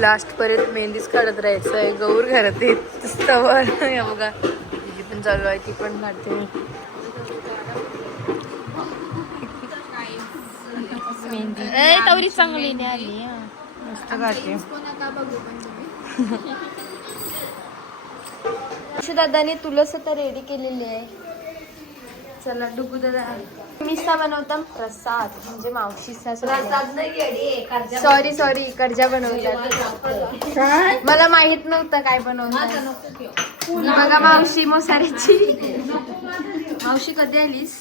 Last पर्यंत मेहंदीच काढत राहायचं आहे. गौर घरात येत तवर हे बघा तिची पण चालू आहे, ती पण काढते. मेहंदी तवरी चांगली नाही आली, मस्त काढते. दादाने तुलस आता रेडी केलेली आहे. चला डुगू दादा मिसा बनवता प्रसाद म्हणजे मावशीचा सॉरी कर्जा बनवतात. मला माहित नव्हतं काय बनवतात. बघा मावशी मोसाऱ्याची. मावशी कधी आलीस?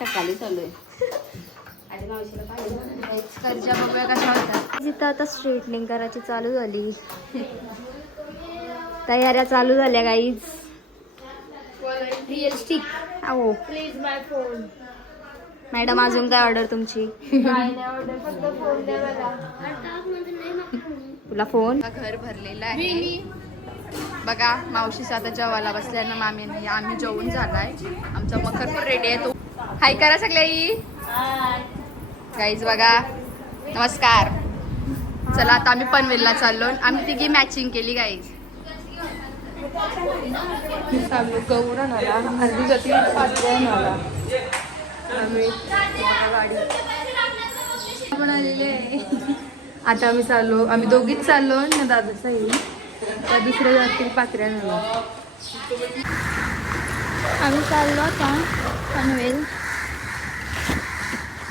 सकाळी चालू आहे. कर्जा बघूया कशा होतात. जिथं आता स्ट्रेटनिंग करायची चालू झाली, तयाऱ्या चालू झाल्या गाईज. रिअलिस्टिक. आओ प्लीज माय फोन. मॅडम अजून काय ऑर्डर तुमची? तुला फोन. घर भरलेला आहे बघा. मावशी आता जेवायला बसल्यानं मामी आम्ही जेवून झालाय. आमचा मखरपूर रेडी आहे. तो हाय करा सगळ्याई गाईज. बघा नमस्कार. चला आता आम्ही पनवेलला चाललो. आम्ही तिघी मॅचिंग केली गाईज. चाललो गौर आणाला, अर्धी जाती पात्र आणाला. आम्ही गाडी पण आलेली आहे. आता आम्ही चाललो, आम्ही दोघीच चाललो ना दादाचा येईल त्या दुसऱ्या जातील पात्र्या आणाला. आम्ही चाललो आता पनवेल.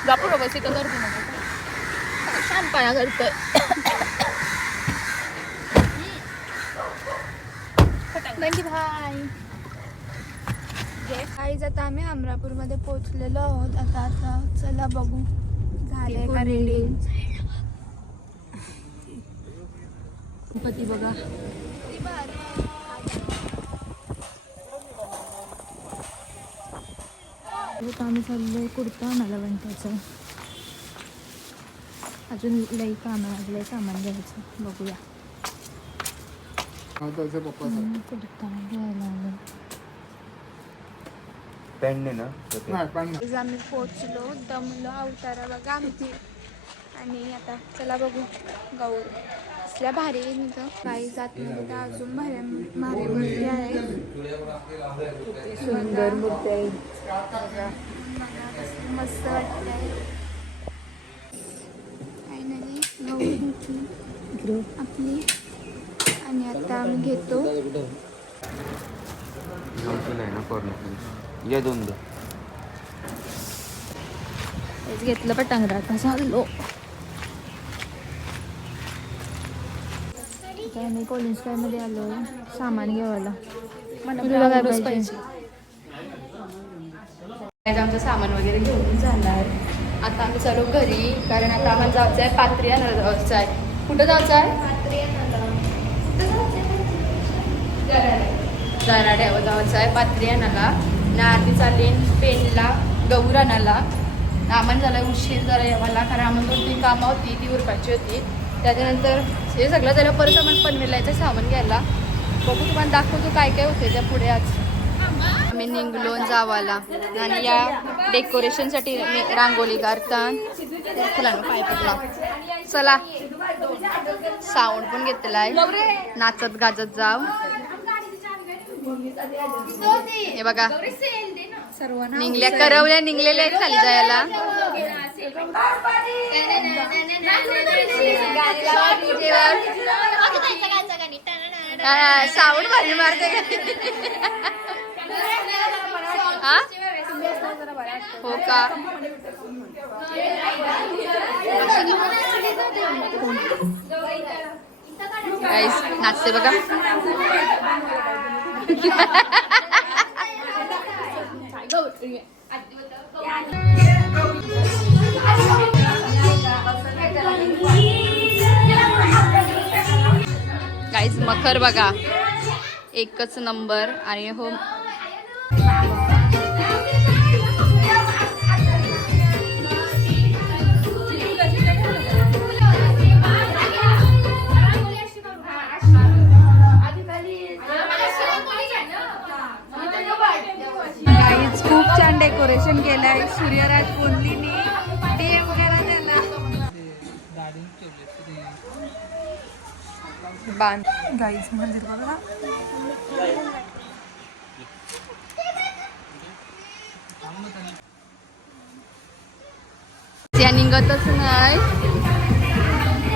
जापूर बस इथं करतो ना शानपणा करतोय. आईज आता आम्ही अमरापूरमध्ये पोहोचलेलो आहोत. आता चला बघू झाले का रेडी. गणपती बघा. आम्ही चाललोय कुर्ता आणायला बनतायचं. अजून लई काम आहे, सामान घ्यायचं. बघूया कुर्ता घ्यायला आम्ही पोचलो. दमलो अवतारा बघा आमची. आणि आता चला बघू गौर असल्या भारी काही जात नाही. अजून भारी मूर्ती आहे. सुंदर मूर्ती आहे. मस्त वाटतंय. फायनली गौर आपली. आणि आता आम्ही घेतो घेतलं पटांगरा. आता चाललो मी कॉलेज काय मध्ये आलो सामान घेवायला. तुला काय पाहिजे? आमचं सामान वगैरे घेऊन जाणार. आता आम्ही चालू घरी, कारण आता आम्हाला जायचं आहे पात्री आणायला जायचं आहे. कुठं जायचं आहे? जाराड्यावर जायचं आहे पात्री आणायला. ना आरती चालली पेनला गौर आणायला. आम्हाला झाला उशीर जरा यावाला, कारण आम्हाला 2-3 कामं होती ती उरकायची होती. त्याच्यानंतर हे सगळं झालं. परत आम्हाला पनवेलला यायचं सामान घ्यायला. बघू तुम्हाला दाखवतो काय काय होते त्या पुढे. आज आम्ही निघलो जावाला. आणि या डेकोरेशनसाठी रांगोली काढतात. पाय पडला. चला साऊंड पण घेतलेला आहे. नाचत गाजत जाव. हे बघा निघल्या करवल्या निघलेल्या आहेत खाली जायला. साऊंड भारी मारते हा. हो का? गाईस नाचते बघा. गाईस मखर बघा एकच नंबर. आणि हो खूप छान डेकोरेशन केलंय. सूर्यराज कोंडलीने डीएम करा त्याला. बांध गाईच मंदिर बघा. त्या निघतच नाही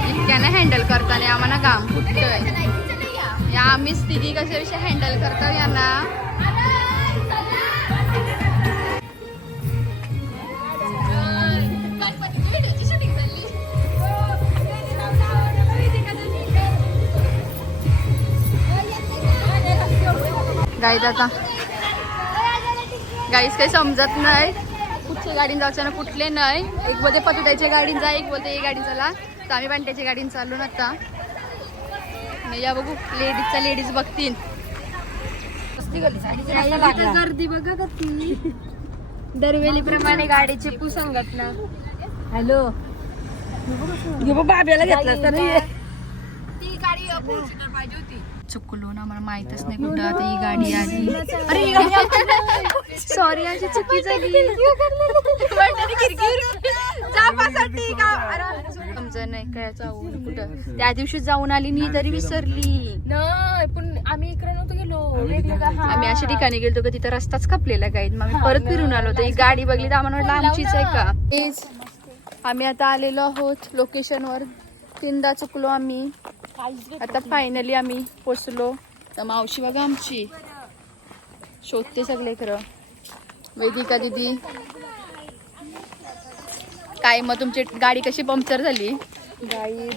इतक्याने हँडल करताना आम्हाला काम फुटतंय. या आम्हीच तिघी कशाविषयी हँडल करतो यांना. गाईज आता गाईज काही समजत नाही कुठच्या गाडीने जायचं ना कुठले नाही. एक बोलते पतुताईच्या गाडीने जा, एक बोलते ही गाडी चला. तर आम्ही बंट्याच्या गाडीने चाललो ना आता. या बघू लेडीज बघतील. गर्दी बघा कशी दरवेळी प्रमाणे गाडीची पुसंगत ना. हॅलो बाब्याला घेतलं तर ती गाडी पाहिजे होती. चुकलो ना, मला माहितच नाही कुठं आता ही गाडी आली. अरे सॉरी माझी चुकी झाली. समजा नाही काय जाऊन कुठं त्या दिवशी जाऊन आली मी तरी विसरली नाही. पण आम्ही इकडे नव्हतो गेलो. आम्ही अशा ठिकाणी गेलो का तिथं रस्ताच कापलेला गाईड. मग आम्ही परत फिरून आलो तर ही गाडी बघली तर आम्हाला वाटलं आमचीच आहे का. तेच आम्ही आता आलेलो आहोत लोकेशनवर. 3दा चुकलो आम्ही. आता फायनली आम्ही पोचलो. तर मावशी बघा आमची शोधते सगळे खरं. वेदिका दीदी काय मग तुमची गाडी कशी पंक्चर झाली. गाई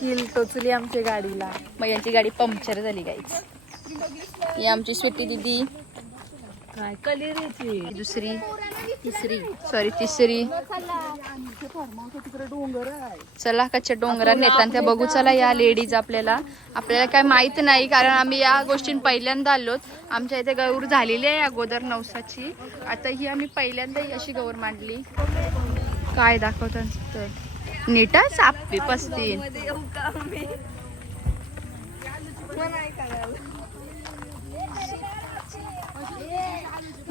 किल टोचली आमच्या गाडीला. मग यांची गाडी पंक्चर झाली गाईच. ही आमची स्वीटी दीदी. कलेरीची दुसरी तिसरी. चला कच्च्या डोंगरात नेतात त्या बघू. चला या लेडीज आपल्याला काय माहित नाही कारण आम्ही या गोष्टी पहिल्यांदा आलोत. आमच्या इथे गौर झालेली आहे अगोदर नवसाची. आता ही आम्ही पहिल्यांदा अशी गौर मांडली. काय दाखवतात नीटच आपली पस्तीन.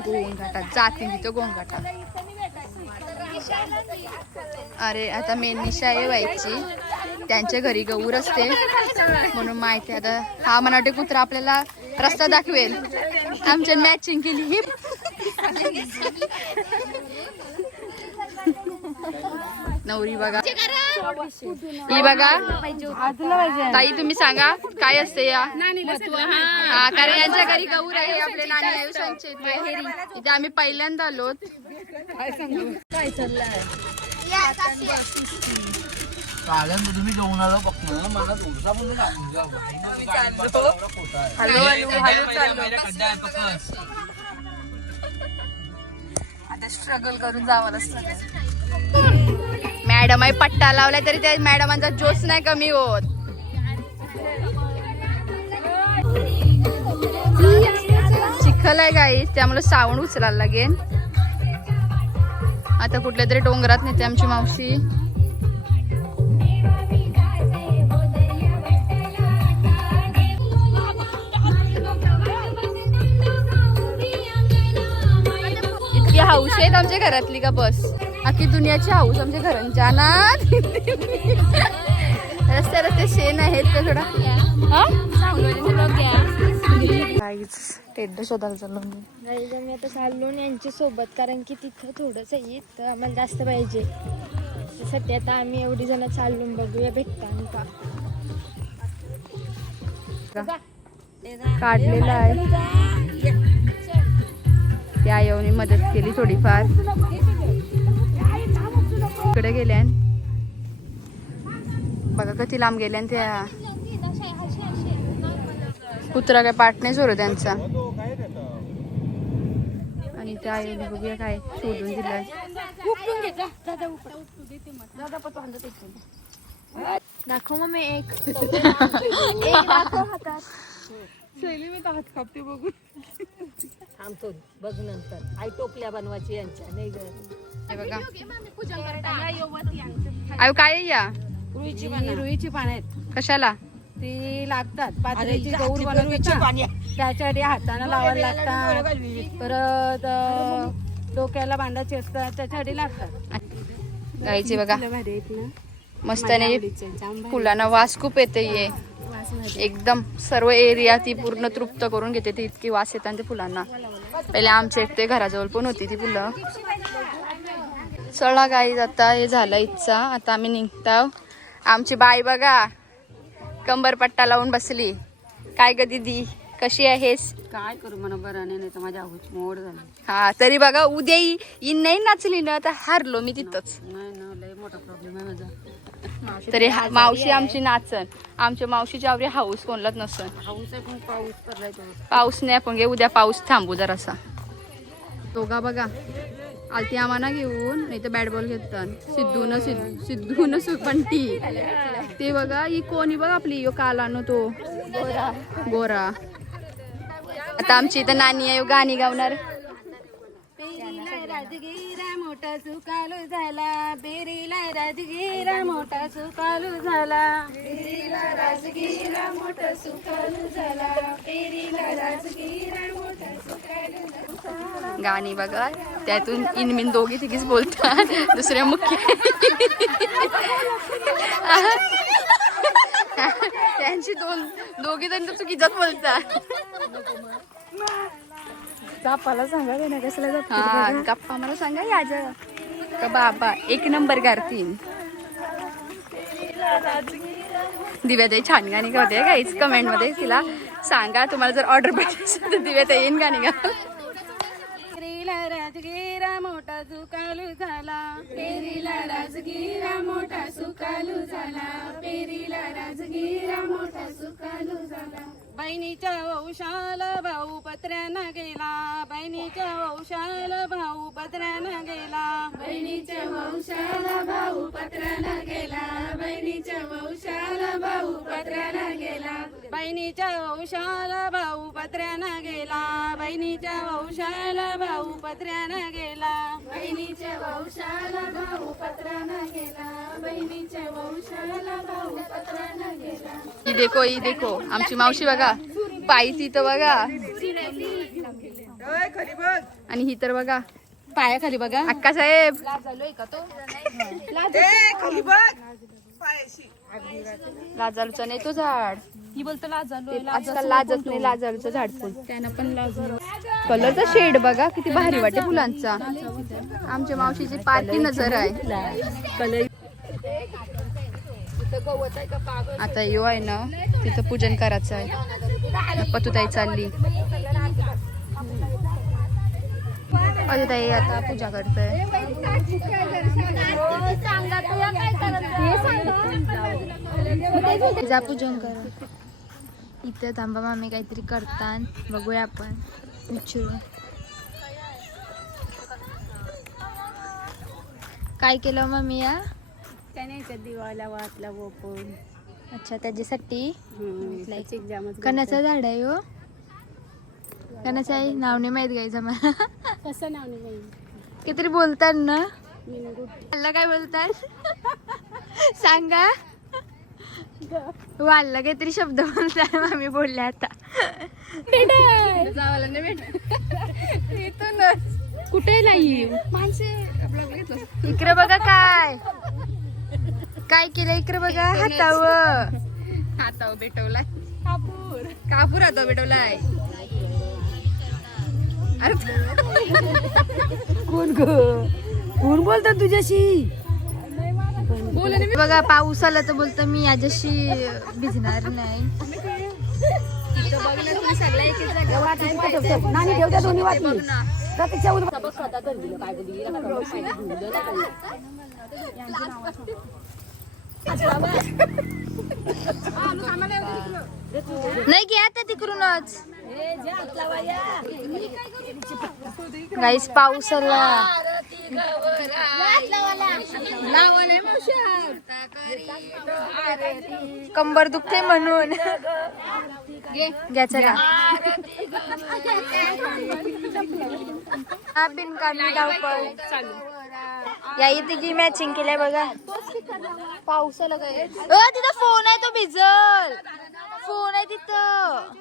गोंगाटात जातील तिथं गोंगाटा. अरे आता मेन निशा आहे व्हायची. त्यांच्या घरी गौर असते म्हणून माहिती. आता हा मनाटे कुत्रा आपल्याला रस्ता दाखवेल. आमच्या मॅचिंग केली ही. नवरी बघा ही बघा. ताई तुम्ही सांगा काय असते या. हा कारण यांच्या घरी गौर आहे आपल्या नानी आयुष्यांचे इथे आम्ही पहिल्यांदा आलो. काय चाललंय तुम्ही जेवण आलो फक्त मला आता स्ट्रगल करून जावं लागतं. मॅडम आहे पट्टा लावलाय तरी त्या मॅडमांचा जोश नाही कमी होत. चिखल आहे गाईस त्यामुळे सावण उचलायला लागेल. आता कुठल्या तरी डोंगरात नेते आमची मावशी. इतकी हाऊस आहेत आमच्या घरातली का बस. अख्खी दुनियाची हाऊस आमच्या घरांच्या ना. रस्ते शेण आहेत का थोडा. टेड्डे शोधायला चाललो मी आता चाललो यांच्या सोबत कारण की तिथं थोडंच आहे तर आम्हाला जास्त पाहिजे. त्यासाठी आता आम्ही एवढी जण चाललो बघूया भेटता का. काढलेला आहे त्या येऊन मदत केली थोडीफार. इकडे गेल्या बघा किती लांब गेल्या. त्या कुत्रा काय पाठ नाही सोडत त्यांचा. आणि त्या येऊन बघूया काय शोधून दिलाय. दाखव मग मी एक दाखव हातात. मी तर हात कापते बघून. थांबतो बघ नंतर. आई टोपल्या बनवायची यांच्या नाही ग. हे बघा आयो काय आहे या रुईची पानं आहेत. कशाला ती लागतात. पात्रीची गौर बनवायची त्याच्यासाठी हाताने लावायला लागतात. परत डोक्याला बांधायचे असतात त्याच्यासाठी लागतात. गाईचे बघा मस्ताने फुलांना वास खूप येते. ये एकदम सर्व एरिया ती पूर्ण तृप्त करून घेते ती, इतकी वास येतात त्या फुलांना. पहिले आमच्या एकटे घराजवळ पण होती ती फुलं. चला गाईज आता हे झालं इच्छा, आता आम्ही निघतो. आमची बाई बघा कंबरपट्टा लावून बसली. काय ग दीदी कशी आहेस? काय करू म्हणा, बरं नाही तर माझ्या आहोत मोड झाली. हा तरी बघा उद्या ही नाही नाचली ना तर हारलो मी तिथंच. नाही ना, लय मोठा प्रॉब्लेम आहे माझा. तरी मावशी आमची नाचन, आमच्या मावशीची आवडी हाऊस कोणलाच नसन. हाऊस आहे पण पाऊस पडलाय तो. पाऊस नाही आपण घे, उद्या पाऊस थांबू जरासा. दोघा बघा आलती आम्हाला घेऊन, नाही तर बॅट बॉल घेतात. सिद्धून सुपंटी ते बघा. ही कोणी बघा आपली यो कालानो तो गोरा. आता आमची इथं नानी आहे गाणी गावणार. राजगिरा मोठा सुकालू झाला, पेरीला राजगिरा मोठा सुकालू झाला, पेरीला राजगिरा मोठा सुकालू झाला, पेरीला राजगिरा मोठा सुकालू झाला. गाणी बघा, त्यातून इनमिन दोघी तिघीच बोलतात, दुसरे मुख्य त्यांची दोघी जण तर चुकीचाच बोलतात. बापाला सांगा ना कसला हा गप्पा मला सांगा याज का बाबा एक नंबर गारतीन. दिव्याताई छान गाणी गाते काहीच. कमेंट मध्ये तिला सांगा तुम्हाला जर ऑर्डर पाहिजे असेल तर दिव्याताई येईन गाणी गा. पेरीला राजगिरा मोठा सुकालू झाला, पेरीला राजगिरा मोठा सुकालू झाला, पेरीला राजगिरा मोठा सुकालू झाला. बहिणीच्या वंशाला भाऊ पत्र्यानं गेला, बहिणीच्या वंशाला भाऊ पत्र्यानं गेला, बहिणीच्या वंशाला भाऊ पत्र्यानं गेला, बहिणीच्या वंशाला भाऊ पत्र्यानं गेला, बहिणीच्या वंशाला भाऊ पत्र्यानं गेला, बहिणीच्या वंशाला भाऊ पत्र्यानं गेला, बहिणीच्या वंशाला भाऊ पत्र्यानं गेला, बहिणीच्या वंशाला भाऊ पत्र्यानं गेला. ही देखो आमची मावशी बघा पायी ती तर बघा, आणि ही तर बघा पायाखाली बघा. अक्का साहेब. लाजालूचा नाही तो झाड. ही बोलतो लाजालू, आजकाल लाजच नाही लाजालूचं झाड फुल. त्यानं पण लाजू. कलरचा शेड बघा किती भारी वाटते फुलांचा. आमच्या मावशीची पार्टी नजर आहे. आता यो आहे ना तिथं पूजन करायचं आहे. पतुताई चालली, पतुताई आता पूजा करतोय. जा पूजन कर. इथं थांबा मामी काहीतरी करतात, बघूया आपण विचारून. काय केलं मम्मी या? त्याने दिवाला वाटला वपून. अच्छा त्याच्यासाठी एक्झाम कणाचं झाड आहे हो? कणाचं आहे नाव नाही माहित गायचं मला. कसं नाव नाही काहीतरी बोलतात ना, मला काय बोलतात सांगा. वाल्ला काहीतरी शब्द बोलताय मामी बोलल्या आता. जावाला नाही भेट कुठे नाही माणसे. इकडे बघा काय केलं, इकडे बघा हातावर भेटवलाय कापूर हातावर भेटवलाय. कोण बोलतात तुझ्याशी? बघा पाऊस आला तर बोलतो मी याच्याशी भिजणार नाही. नाही घ्या आता तिकडूनच गाईस पाऊस आला. कंबर दुखते म्हणून घ्या चला. हा बिनकामी धावपळ या इथे की मॅचिंग केलंय बघा. पावसाला काय तिथं फोन आहे तो भिजल. फोन आहे तिथं.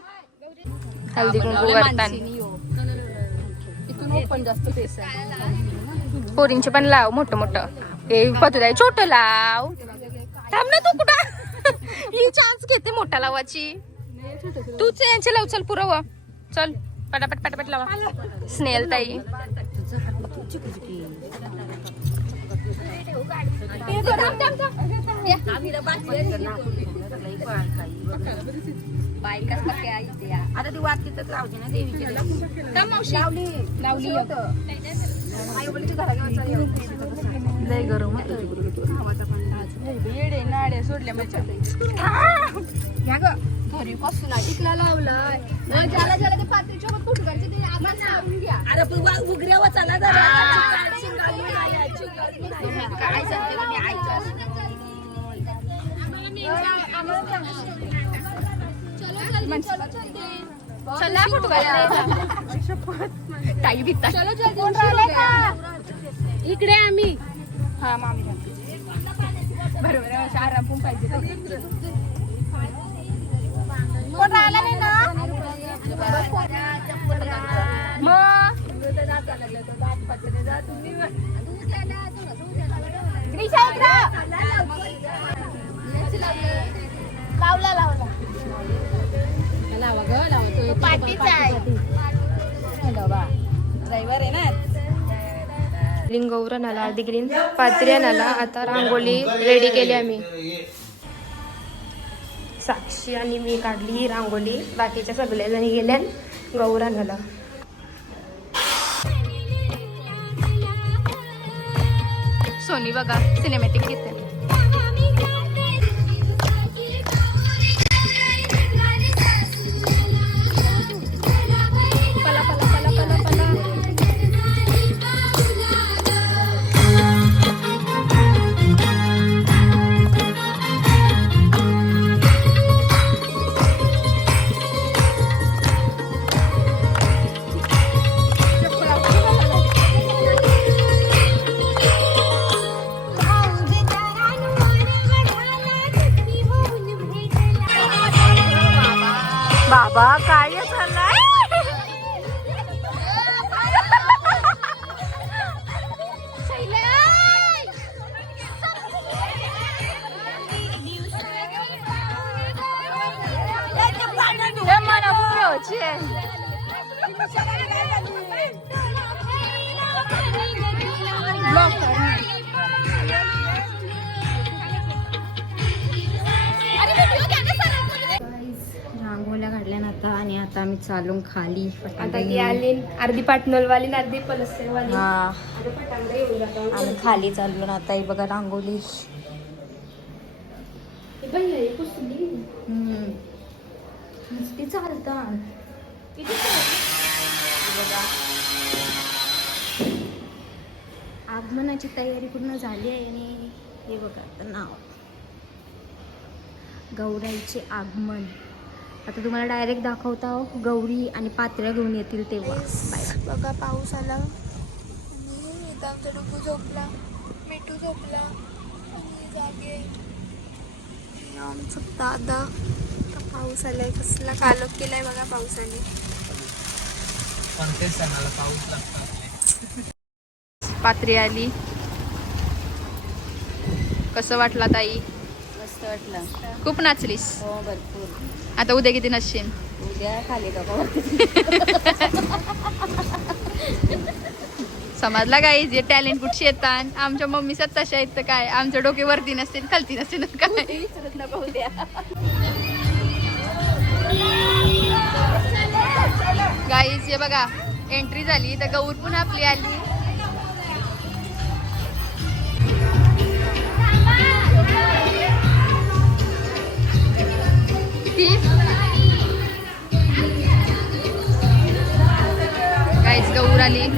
हल्दी कुंकू करताना पोरींचे पण लाव मोठं मोठं. हे पतुराय छोट लाव. थांब ना तू कुठं ही चान्स घेते मोठा लावाची. तूच यांचे लाव, चल पुरव, चल पटापट पटापट लावा. स्नेहल ताई आता ती वाट तिथंच लावते ना देवीची. लावली लय गरम नाड्या सोडल्या घरी पासून टिकला लावलाय. ज्याला ज्याला ते पात्रीच्या कुठकांचे ते आपण लावून घ्या. अरे उगऱ्या वाचायला काय सांगते मी चला फोटो ताई बिता इकडे आम्ही हा मामी बरोबर आहे. आराम पण पाहिजे. कोण राहिला नाही ना मग लावला लावला लावा ग लावा. पार्टीचा आहे. ड्रायव्हर आहे ना. लिंगौरणाला अर्धी ग्रीन पात्र्यानाला आता रांगोळी रेडी केली आम्ही. साक्षी आणि मी काढली ही रांगोळी. बाकीच्या सगळ्या जणी गेल्या गौराणाला. सोनी बघा सिनेमॅटिक घेते. बाबा काय झालंय. रांगोळ्या काढल्या ना आता. आणि आता आम्ही चालून खाली. आता ती आली अर्धी पाटणोलवाली आणि अर्धी पलसवाली. हा आम्ही खाली चाललो ना आता. ही बघा रांगोळी. नुसती चालतात. आगमनाची तयारी पूर्ण झाली आहे. आणि हे बघा आता नाव गौराईचे आगमन. आता तुम्हाला डायरेक्ट दाखवता गौरी आणि पात्र्या घेऊन येतील तेव्हा. बघा पाऊस आला आणि इथं आमचा डुकू झोपला, मिठू झोपला आणि जागे आमचं दादा. पाऊस आलाय कसला कालोख केलाय बघा पावसाने. कोणत्याच सणाला पाऊस लागतो. पात्री आली. कसं वाटला ताई. मस्त वाटलं. खूप नाचलीस. हो भरपूर. आता उद्या किती नसशील. उद्या खाली समजला काही जे टॅलेंट कुठे येतात. आमच्या मम्मी तशा आहेत तर काय. आमच्या डोके वरती नसतील खालती नसतील काय. गाईज हे बघा एंट्री झाली तर गौर पण आपली आली. गाईज गौर आली.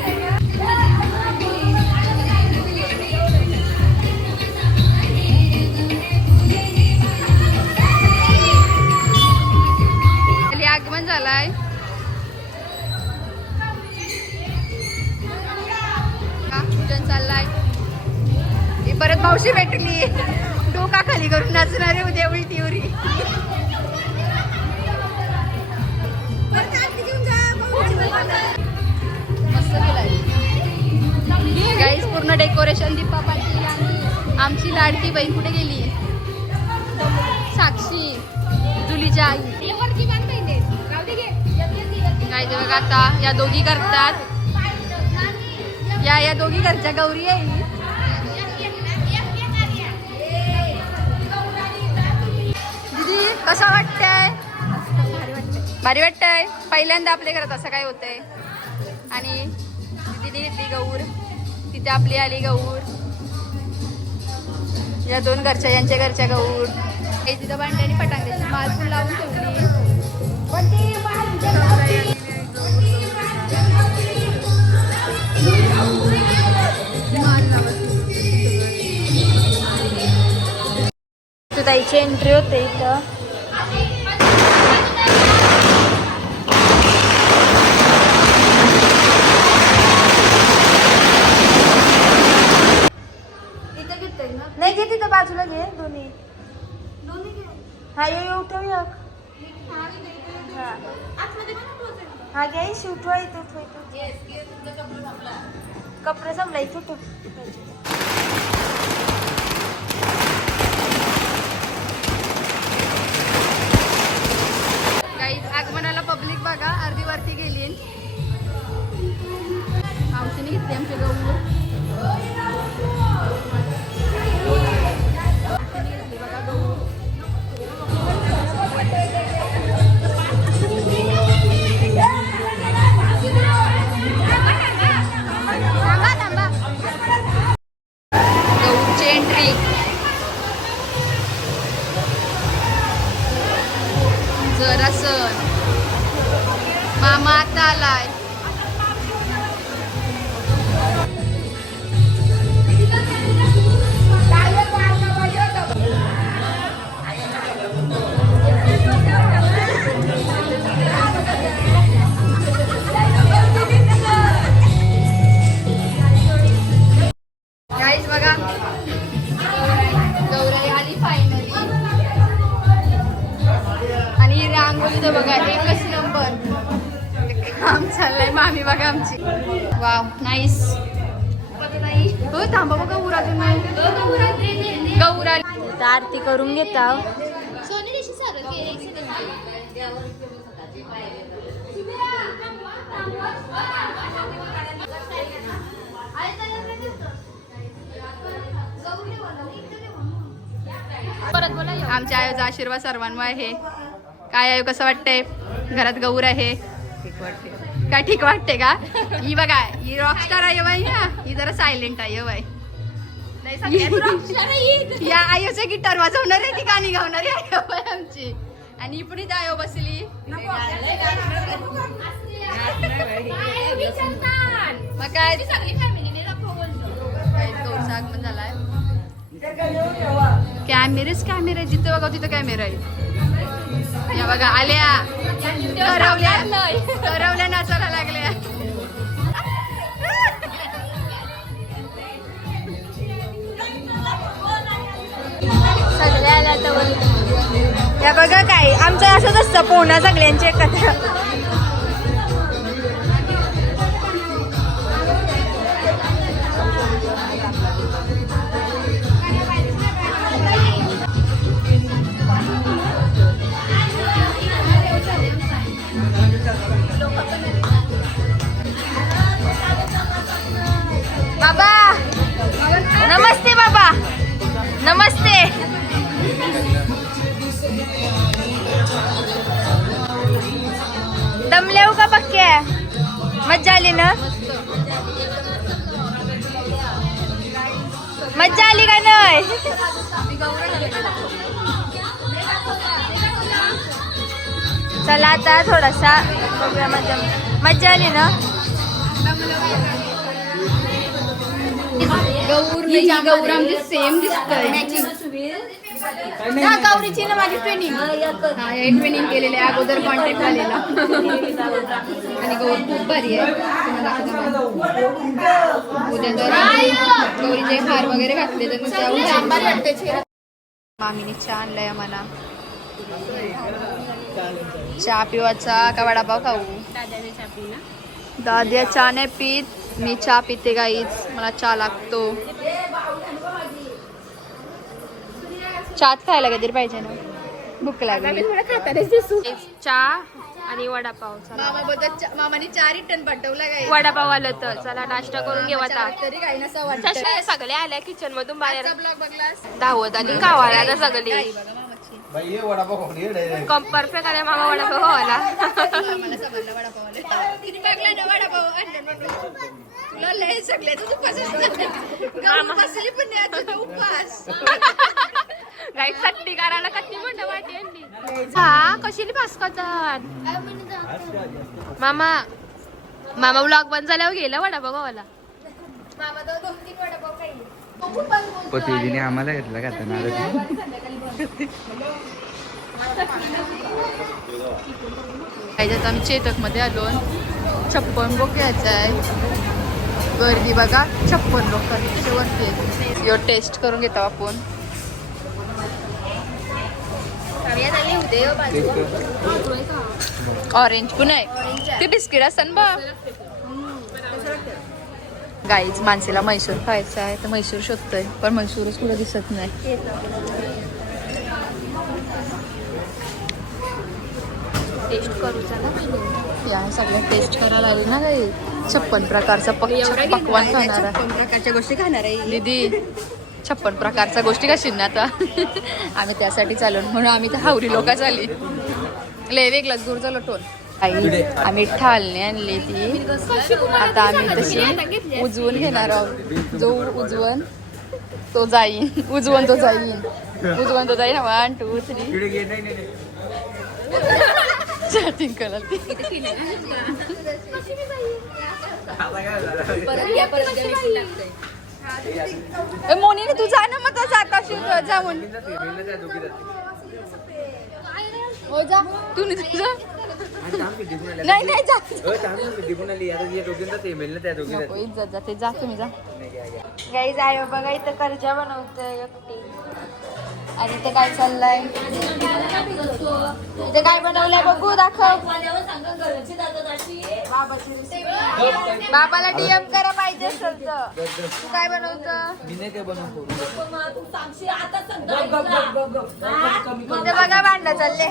आगमन झालाय. पूजन चाललाय. ही परत मावशी भेटली. डोका खाली करून नाचणारे उद्या उलटी उरी. मस्त केलाय गाईस. पूर्ण डेकोरेशन दीपा पाटील आणि आमची लाडकी बहीण कुठे गेली. साक्षी आमच्या आई काय ते बघा आता या दोघी करतात या दोघी घरच्या गौरी आहे. दीदी कसं वाटतंय? भारी वाटतंय. पहिल्यांदा आपल्या घरात असं काय होतंय. आणि दीदीने घेतली गौर, तिथे आपली आली गौर, या दोन घरच्या यांच्या घरच्या गौर. हे तिथं भांड्याने पटांगल्याची माल पण लावून ठेवली. ताईची एंट्री होते इथं. नाही घे तिथं बाजूला घे दोन्ही हा येऊ ठेव एक हा घे शिवठो इथं कपडे संपला इथं ठेव. आगमनाला पब्लिक बघा अर्धी वरती गेली. मावशीने घेतली आमच्या गौर. बघा गौर गौरची एंट्री. जरा सण मामा आता आलाय. गाईस बघा गौराई आली फायनली. आणि रांगोली तर बघा एकच नंबर. काम चाललंय मामी बघा आमची. Wow nice. हो थांबा बघा गौर अजून नाही. गौर आली आरती करून घेता. आमच्या आयोचा आशीर्वाद सर्वांवर आहे. काय आयो कसं वाटतंय? घरात गौर आहे काय ठीक वाटते का? ही बघा ही रॉकस्टार आहे बाई. ही जरा सायलेंट आहे बाई. या आयोचे गिटार वाजवणार आहे ती गाणी गावणारी आयो बाई आमची. आणि ही पण इथे आयो बसली. मग काय सगळी फॅमिलीने गौरचा आगमन झालाय. कॅमेरे जिथे बघा तिथं कॅमेरा आहे. या बघा आल्या करवल्या नाचायला लागल्या. सगळ्या आल्या तर या बघा काय आमचं असंच असतं पोहणं सगळ्यांची एकत्र. बाबा नमस्ते. बाबा नमस्ते. दमले हो का पक्के? मज्जा आली ना? मज्जा आली का नाही? चला आता थोडासा बघूया. मज्जा आली ना? गौर आमची सेम दिसतंय. गौरीची ना माझी ट्रेनिंग ट्रेनिंग केलेली आहे अगोदर कॉन्टॅक्ट झालेला. आणि गौर खूप भारी आहे. उद्या तर गौरीचे हार वगैरे घातले तर मामीने चहा आणलाय आम्हाला. चहा पिवायचा का वडापाव खाऊ? दाद्या चहा नाही पीत. मी चहा पिते गाईच. मला चहा लागतो. चहात खायला कधी पाहिजे ना. भूक लागली चहा आणि वडापाव. चला मामाने 4 टन पाठवला काय वडापाव आलं तर चला नाश्ता करून घेऊ आता. तरी काही नसं वाटत. चष्मे सगळे आल्या किचन मधून बाहेर ब्लॉग बघलास धावत आणि गावाला आता सगळी बघा मामाची भाई ये वडापाव खाऊन ये direct. कम परफेक्ट आल्या मामा वडापाव खावाला. मला समजलं वडापावला किती मागला ना वडापाव तुला लय सगळ्याच उपास बसली पण नाही अजून उपास गाई चट्टी करायला कशी म्हणणं वाटेल. हा कशी पास करतात मामा. मामा ब्लॉग बंद झाल्यावर गेला वडापाव खावाला. मामा तर 2-3 वडापाव खाल्ले. पतीजीने आम्हाला घेतला का त्यांना त्याच्यात आम्ही चेतक मध्ये आलो. 56 लोक घ्यायचं आहे. गर्दी बघा 56 लोकांची वरती. यो टेस्ट करून घेतो आपण. ऑरेंज पण आहे ते बिस्किट असतं बा. गाईच माणसेला म्हैसूर खायचा आहे तर म्हैसूर शोधतोय पण म्हैसूरच कुठं दिसत नाही. टेस्ट करू चला. या सगळं टेस्ट करायला लागली ना काही. 56 प्रकारचा पकवान खाणार आहे. 56 प्रकारच्या गोष्टी खाणार आहे दीदी. 56 प्रकारच्या गोष्टी कशी ना आता. आम्ही त्यासाठी चालू म्हणून आम्ही तर हावरी लोक झाली. लय वेगळाच दूर झालो टोन. आई आम्ही ठालने आणली ती. आता आम्ही तशी उजवून घेणार आहोत. जो उजवण तो जाईन. उजवण तो जाईन. 1 2 3 चॅटिंग करत ती. मोनीने तू जा ना मग तसं आकाशी जाऊन. हो जा तू नाही जा. नाही नाही जा. नको इज्जत जाते. जा तुम्ही जा. गाईज आहे बघा इथं कर्जा बनवतोय एकटी. आणि ते काय चाललंय इथे काय बनवलंय बघू दाखव. बाबाला डीएम करा पाहिजे असेल तर. तू काय बनवतं इथे बघा भांडण चालले.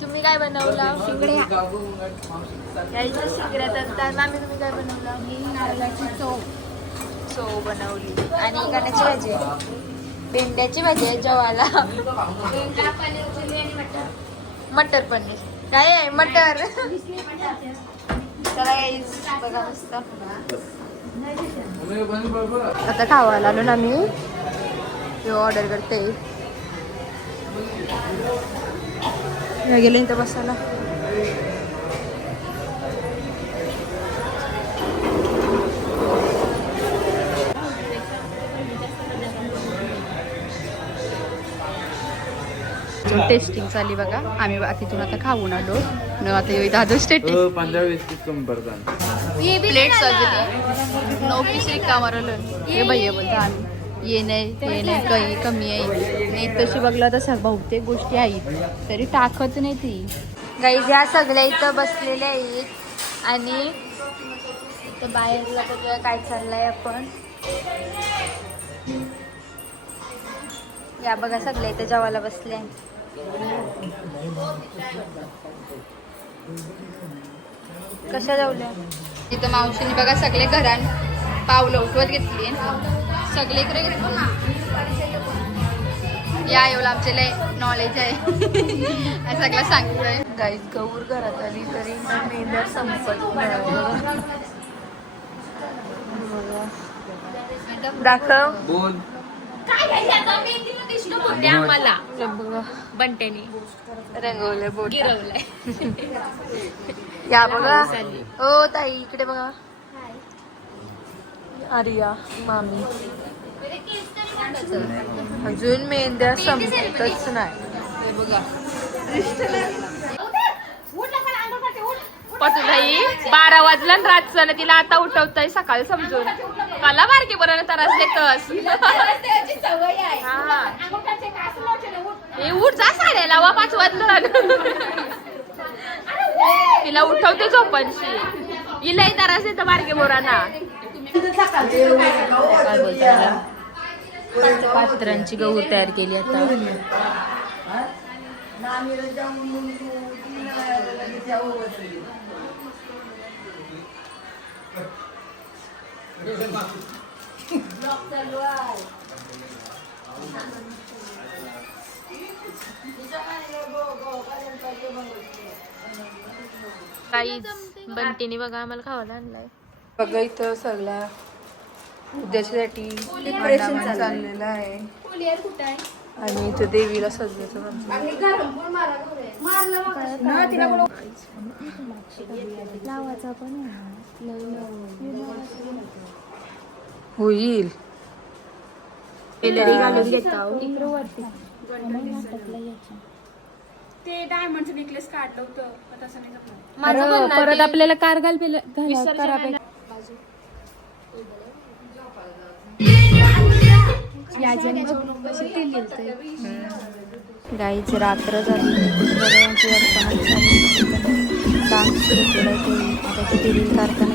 तुम्ही काय बनवलं शिंगड्या. शिंगड्या तर मामी तुम्ही काय बनवलं. नारळाची चव बनवली आणि गण्याची भाजी. भेंड्याची भाजी आहे जेवायला. मटर पनीर काय आहे मटर. चला बघा मस्त. आता खावायला आलो ना मी. ऑर्डर करते. गेले इथं बसायला. टेस्टिंग चालली बघा. आम्ही तिथून आता खाऊन आलो. आता येऊ दादा स्टेट 15-20 कमी पडतात. प्लेट सजली 9 पीस रिका मारलं. हे भैया बोलतो आम्ही ये नाही काही कमी आहे नाही. तशी बघला तर बहुतेक गोष्टी आहेत तरी टाकत नाही ती. गाईज या सगळ्या इथं बसलेल्या आहेत आणि इथं बाहेरला बघूया काय चाललंय आपण. या बघा सगळ्या इथं जेवायला बसले. कशा जेवल्या. इथं मावशीने बघा सगळे घरान पावलं उठवत घेतली. सगळे इकडे या एवढं आमचे लय नॉलेज आहे. सगळं सांगतोय. गाईज गौर घरात आली तरी मेंढ्या संपत नाही. दाखव बोल. आम्हाला बंट्यानी रंगवलंय बोट गिरवलंय. या बघा. हो ताई इकडे बघा. आर्या मामी. अजून मेंढ्या संपतच नाही. हे बघा पटुलाई 12 वाजला रातचं तिला आता उठवतय सकाळी समजून. काला बारके बरं त्रास देतस. उठ जा साड्या लावा 5 वाजलं. तिला उठवते झोपणशी. हिलाही त्रास देतं बारके बोरांना. काय बोलताय पात्रांची गौर तयार केली आता. काही बंटीने बघा आम्हाला खावायला आणलाय. बघा इथं सगळ्या उद्याच्यासाठी प्रिपरेशन चाललेलं आहे आणि इथं देवीला सजवायचं होईल. ते डायमंडचं नेकलेस काढलं होतं पण तसं नाही जमलं. परत आपल्याला कारगाल गाईच रात्र झाली. दुसऱ्या देवांची वर्तनात चालली. डान्स सुरू केला. आता ते रील काढताना